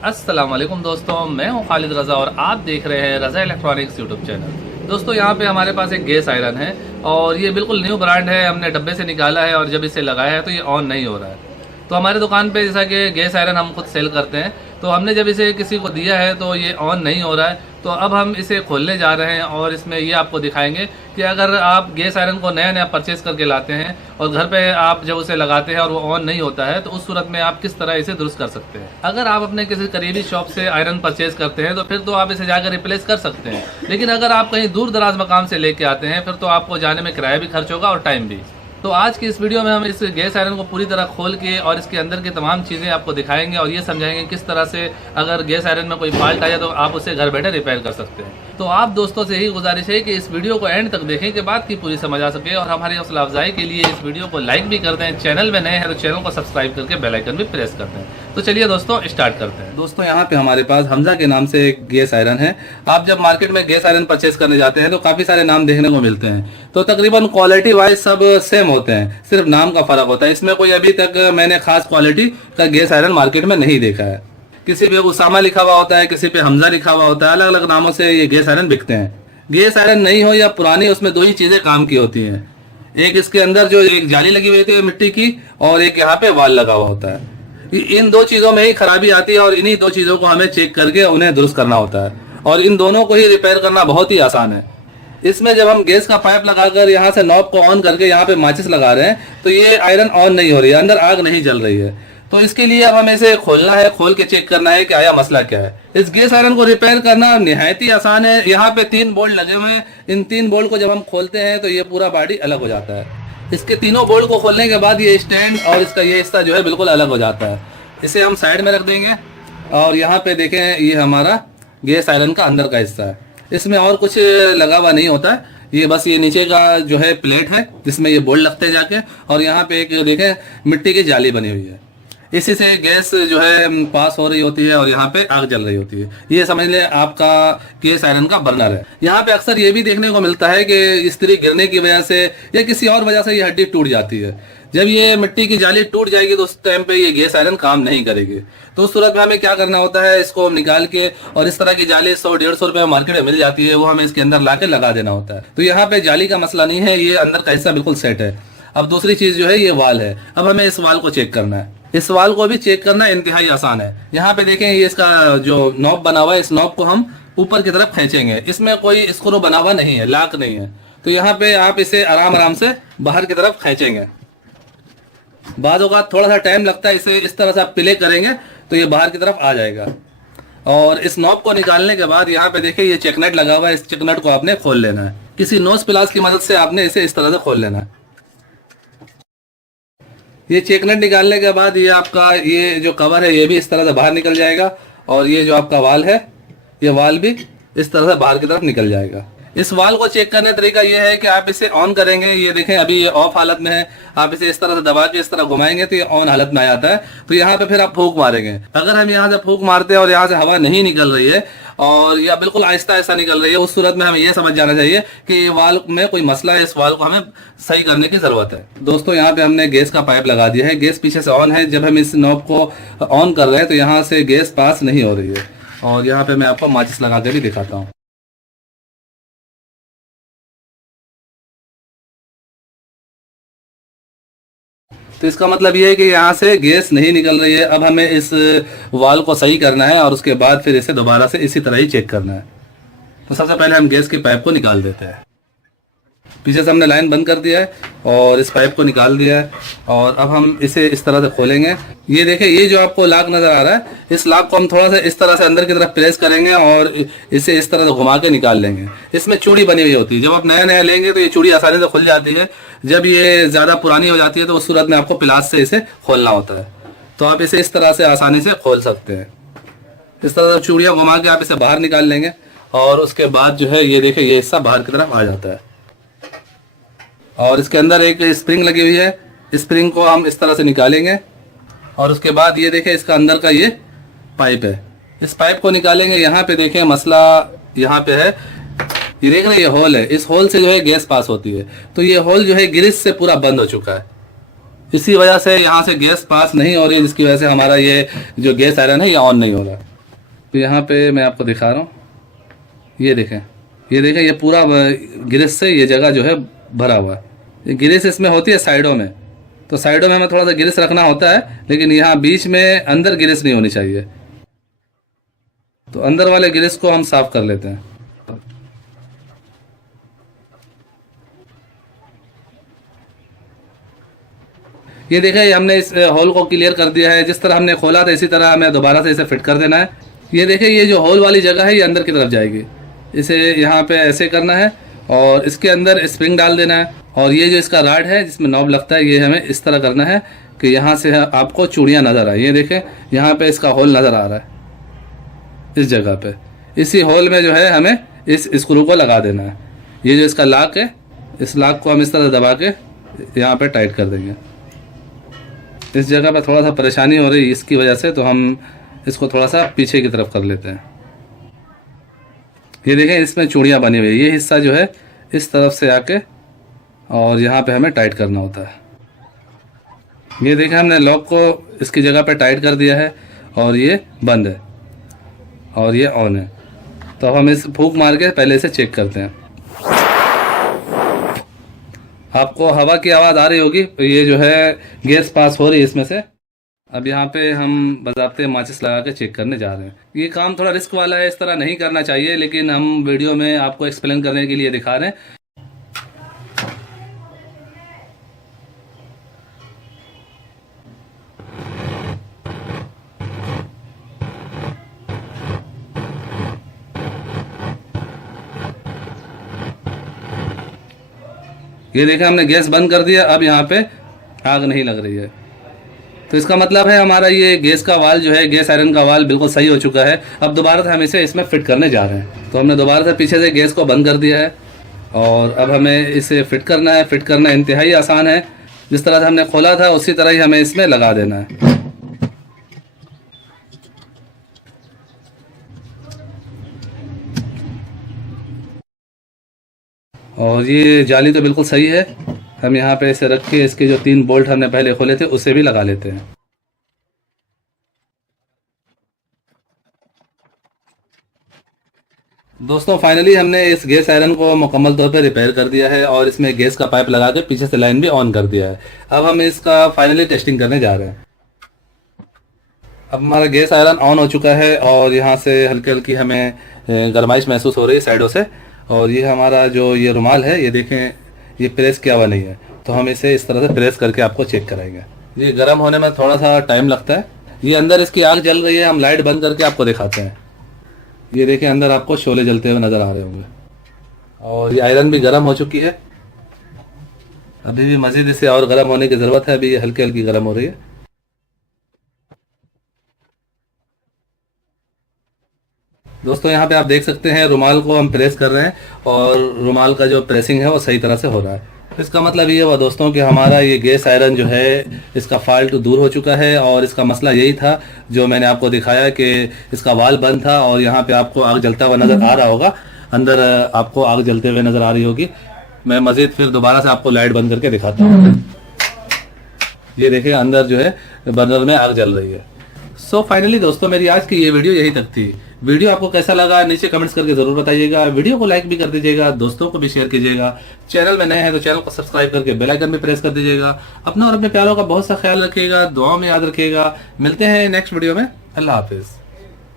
अस्सलाम वालेकुम दोस्तों, मैं हूं खालिद रज़ा और आप देख रहे हैं रज़ा इलेक्ट्रॉनिक्स यूट्यूब चैनल। दोस्तों यहाँ पे हमारे पास एक गैस आयरन है और ये बिल्कुल न्यू ब्रांड है। हमने डब्बे से निकाला है और जब इसे लगाया है तो ये ऑन नहीं हो रहा है। तो हमारे दुकान पे जैसा कि गैस आयरन हम खुद सेल करते हैं, तो हमने जब इसे किसी को दिया है तो ये ऑन नहीं हो रहा है। तो अब हम इसे खोलने जा रहे हैं और इसमें ये आपको दिखाएंगे कि अगर आप गैस आयरन को नया नया परचेज करके लाते हैं और घर पे आप जब उसे लगाते हैं और वो ऑन नहीं होता है, तो उस सूरत में आप किस तरह इसे दुरुस्त कर सकते हैं। अगर आप अपने किसी करीबी शॉप से आयरन परचेज करते हैं तो फिर तो आप इसे जाकर रिप्लेस कर सकते हैं, लेकिन अगर आप कहीं दूर दराज मकाम से लेके आते हैं फिर तो आपको जाने में किराया भी खर्च होगा और टाइम भी। तो आज की इस वीडियो में हम इस गैस आयरन को पूरी तरह खोल के और इसके अंदर की तमाम चीज़ें आपको दिखाएंगे और ये समझाएंगे किस तरह से अगर गैस आयरन में कोई फॉल्ट आया तो आप उसे घर बैठे रिपेयर कर सकते हैं। तो आप दोस्तों से यही गुजारिश है कि इस वीडियो को एंड तक देखें कि बात की पूरी समझ आ सके और हमारी हौसला अफजाई के लिए इस वीडियो को लाइक भी कर दें। चैनल में नए हैं तो चैनल को सब्सक्राइब करके बेल आइकन भी प्रेस कर दें। तो चलिए दोस्तों स्टार्ट करते हैं। दोस्तों यहाँ पे हमारे पास हमजा के नाम से एक गैस आयरन है। आप जब मार्केट में गैस आयरन परचेज करने जाते हैं तो काफी सारे नाम देखने को मिलते हैं, तो तकरीबन क्वालिटी वाइज सब सेम होते हैं, सिर्फ नाम का फर्क होता है। इसमें कोई अभी तक मैंने खास क्वालिटी का गैस आयरन मार्केट में नहीं देखा है। किसी पे उसामा लिखा हुआ होता है, किसी पे हमजा लिखा हुआ होता है, अलग अलग नामों से ये गैस आयरन बिकते हैं। गैस आयरन नई हो या पुरानी, उसमें दो ही चीजें काम की होती हैं। एक इसके अंदर जो एक जाली लगी हुई होती है मिट्टी की, और एक यहाँ पे वाल लगा हुआ होता है। इन दो चीजों में ही खराबी आती है और इन्हीं दो चीजों को हमें चेक करके उन्हें दुरुस्त करना होता है, और इन दोनों को ही रिपेयर करना बहुत ही आसान है। इसमें जब हम गैस का पाइप लगाकर यहाँ से नॉब को ऑन करके यहाँ पे माचिस लगा रहे हैं तो ये आयरन ऑन नहीं हो रही है, अंदर आग नहीं जल रही है। तो इसके लिए अब हमें इसे खोलना है, खोल के चेक करना है कि आया मसला क्या है। इस गैस आयरन को रिपेयर करना निहायत ही आसान है। यहाँ पे 3 बोल्ट लगे हुए हैं। इन 3 बोल्ट को जब हम खोलते हैं तो ये पूरा बॉडी अलग हो जाता है। इसके तीनों बोल्ट को खोलने के बाद ये स्टैंड और इसका ये हिस्सा जो है बिल्कुल अलग हो जाता है। इसे हम साइड में रख देंगे और यहाँ पे देखें ये हमारा गैस आयरन का अंदर का हिस्सा है। इसमें और कुछ लगा हुआ नहीं होता है, ये बस ये नीचे का जो है प्लेट है जिसमें ये बोल्ट लगते हैं जाके, और यहाँ पे एक देखें मिट्टी की जाली बनी हुई है। इसी से गैस जो है पास हो रही होती है और यहाँ पे आग जल रही होती है। ये समझ लें आपका गैस आयरन का बर्नर है। यहाँ पे अक्सर ये भी देखने को मिलता है कि इस्त्री गिरने की वजह से या किसी और वजह से ये हड्डी टूट जाती है। जब ये मिट्टी की जाली टूट जाएगी तो उस टाइम पे ये गैस आयरन काम नहीं करेगी। तो उस सूरत में हमें क्या करना होता है, इसको निकाल के, और इस तरह की जाली 100-150 रुपए मार्केट में मिल जाती है, वो हमें इसके अंदर ला के लगा देना होता है। तो यहाँ पे जाली का मसला नहीं है, ये अंदर का हिस्सा बिल्कुल सेट है। अब दूसरी चीज जो है ये वाल है। अब हमें इस वाल को चेक करना है। इस वाल को भी चेक करना इंतहाई आसान है। यहाँ पे देखें ये इसका जो नॉब बना हुआ है, इस नॉब को हम ऊपर की तरफ खींचेंगे। इसमें कोई स्क्रू बना हुआ नहीं है, लॉक नहीं है। तो यहाँ पे आप इसे आराम आराम से बाहर की तरफ खींचेंगे। बाद का थोड़ा सा टाइम लगता है, इसे इस तरह से आप प्ले करेंगे तो ये बाहर की तरफ आ जाएगा। और इस नॉब को निकालने के बाद यहाँ पे देखिए ये चेक नट लगा हुआ है। इस चेक नट को आपने खोल लेना है। किसी नोज प्लास की मदद से आपने इसे इस तरह से खोल लेना है। ये चेक नट निकालने के बाद ये आपका ये जो कवर है ये भी इस तरह से बाहर निकल जाएगा, और ये जो आपका वाल है ये वाल भी इस तरह से बाहर की तरफ निकल जाएगा। इस वाल को चेक करने का तरीका ये है कि आप इसे ऑन करेंगे, ये देखें अभी ये ऑफ हालत में है। आप इसे इस तरह से दबा के इस तरह घुमाएंगे तो ये ऑन हालत में आ जाता है। तो यहाँ पे फिर आप फूंक मारेंगे। अगर हम यहाँ से फूंक मारते हैं और यहाँ से हवा नहीं निकल रही है और या बिल्कुल आहिस्ता आहिस्ता निकल रही है, उस सूरत में हमें ये समझ जाना चाहिए कि ये वाल में कोई मसला है। इस वाल को हमें सही करने की जरूरत है। दोस्तों यहाँ पे हमने गैस का पाइप लगा दिया है। गैस पीछे से ऑन है। जब हम इस नॉब को ऑन कर रहे हैं तो यहाँ से गैस पास नहीं हो रही है, और यहाँ पे मैं आपको माचिस लगा के भी दिखाता हूँ। तो इसका मतलब ये है कि यहाँ से गैस नहीं निकल रही है। अब हमें इस वाल को सही करना है और उसके बाद फिर इसे दोबारा से इसी तरह ही चेक करना है। तो सबसे पहले हम गैस की पाइप को निकाल देते हैं। पीछे से हमने लाइन बंद कर दिया है और इस पाइप को निकाल दिया है, और अब हम इसे इस तरह से खोलेंगे। ये देखें ये जो आपको लॉक नजर आ रहा है, इस लॉक को हम थोड़ा सा इस तरह से अंदर की तरफ प्रेस करेंगे और इसे इस तरह से घुमा के निकाल लेंगे। इसमें चूड़ी बनी हुई होती है। जब आप नया नया लेंगे तो ये चूड़ी आसानी से खुल जाती है। जब ये ज्यादा पुरानी हो जाती है तो उस सूरत में आपको प्लास से इसे खोलना होता है। तो आप इसे इस तरह से आसानी से खोल सकते हैं। इस तरह से चूड़ियाँ घुमा के आप इसे बाहर निकाल लेंगे, और उसके बाद जो है ये देखें ये हिस्सा बाहर की तरफ आ जाता है। और इसके अंदर एक स्प्रिंग लगी हुई है। स्प्रिंग को हम इस तरह से निकालेंगे, और उसके बाद ये देखें इसका अंदर का ये पाइप है। इस पाइप को निकालेंगे। यहाँ पे देखें मसला यहाँ पे है, ये देख रहे हैं ये होल है। इस होल से जो है गैस पास होती है। तो ये होल जो है ग्रिज से पूरा बंद हो चुका है। इसी वजह से यहाँ से गैस पास नहीं हो रही है, जिसकी वजह से हमारा ये जो गैस आयरन है ये ऑन नहीं हो रहा। तो यहाँ पे मैं आपको दिखा रहा हूँ, ये देखें, ये पूरा ग्रीस से ये जगह जो है भरा हुआ है। ये ग्रीस इसमें होती है साइडों में, तो साइडों में हमें थोड़ा सा ग्रीस रखना होता है, लेकिन यहाँ बीच में अंदर ग्रीस नहीं होनी चाहिए। तो अंदर वाले ग्रीस को हम साफ कर लेते हैं। ये देखें, ये हमने इस होल को क्लियर कर दिया है। जिस तरह हमने खोला था इसी तरह हमें दोबारा से इसे फिट कर देना है। ये देखें, ये जो होल वाली जगह है ये अंदर की तरफ जाएगी, इसे यहाँ पे ऐसे करना है और इसके अंदर स्प्रिंग डाल देना है। और ये जो इसका राड है जिसमें नॉब लगता है, ये हमें इस तरह करना है कि यहाँ से आपको चूड़ियाँ नज़र आए। ये देखें, यहाँ पे इसका होल नज़र आ रहा है इस जगह पे। इसी होल में जो है हमें इस स्क्रू को लगा देना है। ये जो इसका लॉक है, इस लॉक को हम इस तरह दबा के यहाँ पे टाइट कर देंगे। इस जगह पे थोड़ा सा परेशानी हो रही है इसकी वजह से, तो हम इसको थोड़ा सा पीछे की तरफ कर लेते हैं। ये देखें, इसमें चूड़ियाँ बनी हुई है। ये हिस्सा जो है इस तरफ से आके और यहाँ पे हमें टाइट करना होता है। ये देखें, हमने लॉक को इसकी जगह पे टाइट कर दिया है और ये बंद है और ये ऑन है। तो हम इस फूंक मार के पहले से चेक करते हैं। आपको हवा की आवाज़ आ रही होगी, तो ये जो है गैस पास हो रही है इसमें से। अब यहाँ पे हम बजाते माचिस लगा के चेक करने जा रहे हैं। ये काम थोड़ा रिस्क वाला है, इस तरह नहीं करना चाहिए, लेकिन हम वीडियो में आपको एक्सप्लेन करने के लिए दिखा रहे हैं। ये देखें, हमने गैस बंद कर दिया। अब यहाँ पे आग नहीं लग रही है, तो इसका मतलब है हमारा ये गैस का वाल जो है, गैस आयरन का वाल बिल्कुल सही हो चुका है। अब दोबारा से हम इसे इसमें फिट करने जा रहे हैं। तो हमने दोबारा से पीछे से गैस को बंद कर दिया है और अब हमें इसे फिट करना है। फिट करना इंतहाई आसान है। जिस तरह से हमने खोला था उसी तरह ही हमें इसमें लगा देना है। और ये जाली तो बिल्कुल सही है। हम यहाँ पे इसे रख के इसके जो 3 बोल्ट हमने पहले खोले थे उसे भी लगा लेते हैं। दोस्तों, फाइनली हमने इस गैस आयरन को मुकम्मल तौर पे रिपेयर कर दिया है और इसमें गैस का पाइप लगा के पीछे से लाइन भी ऑन कर दिया है। अब हम इसका फाइनली टेस्टिंग करने जा रहे हैं। अब हमारा गैस आयरन ऑन हो चुका है और यहाँ से हल्की हल्की हमें गर्माइश महसूस हो रही है साइडों से। और ये हमारा जो ये रुमाल है, ये देखें, ये प्रेस किया हुआ नहीं है, तो हम इसे इस तरह से प्रेस करके आपको चेक कराएंगे। ये गर्म होने में थोड़ा सा टाइम लगता है। ये अंदर इसकी आग जल रही है, हम लाइट बंद करके आपको दिखाते हैं। ये देखें, अंदर आपको शोले जलते हुए नज़र आ रहे होंगे और ये आयरन भी गर्म हो चुकी है। अभी भी मज़ीद इसे और गर्म होने की ज़रूरत है। अभी ये हल्की हल्की गर्म हो रही है। दोस्तों, यहाँ पे आप देख सकते हैं रुमाल को हम प्रेस कर रहे हैं और रुमाल का जो प्रेसिंग है वो सही तरह से हो रहा है। इसका मतलब ये हुआ दोस्तों कि हमारा ये गैस आयरन जो है, इसका फॉल्ट दूर हो चुका है। और इसका मसला यही था जो मैंने आपको दिखाया कि इसका वाल बंद था और यहाँ पे आपको आग जलता हुआ नज़र आ रहा होगा। अंदर आपको आग जलते हुए नज़र आ रही होगी। मैं मज़ीद फिर दोबारा से आपको लाइट बंद करके दिखाता हूँ। ये देखिए, अंदर जो है बर्नर में आग जल रही है। सो फाइनली दोस्तों, मेरी आज की ये वीडियो यही तक थी। वीडियो आपको कैसा लगा नीचे कमेंट्स करके जरूर बताइएगा। वीडियो को लाइक भी कर दीजिएगा, दोस्तों को भी शेयर कीजिएगा। चैनल में नए हैं तो चैनल को सब्सक्राइब करके बेल आइकन भी प्रेस कर दीजिएगा। अपना और अपने प्यारों का बहुत सा ख्याल रखिएगा, दुआओं में याद रखिएगा। मिलते हैं नेक्स्ट वीडियो में। अल्लाह हाफिज।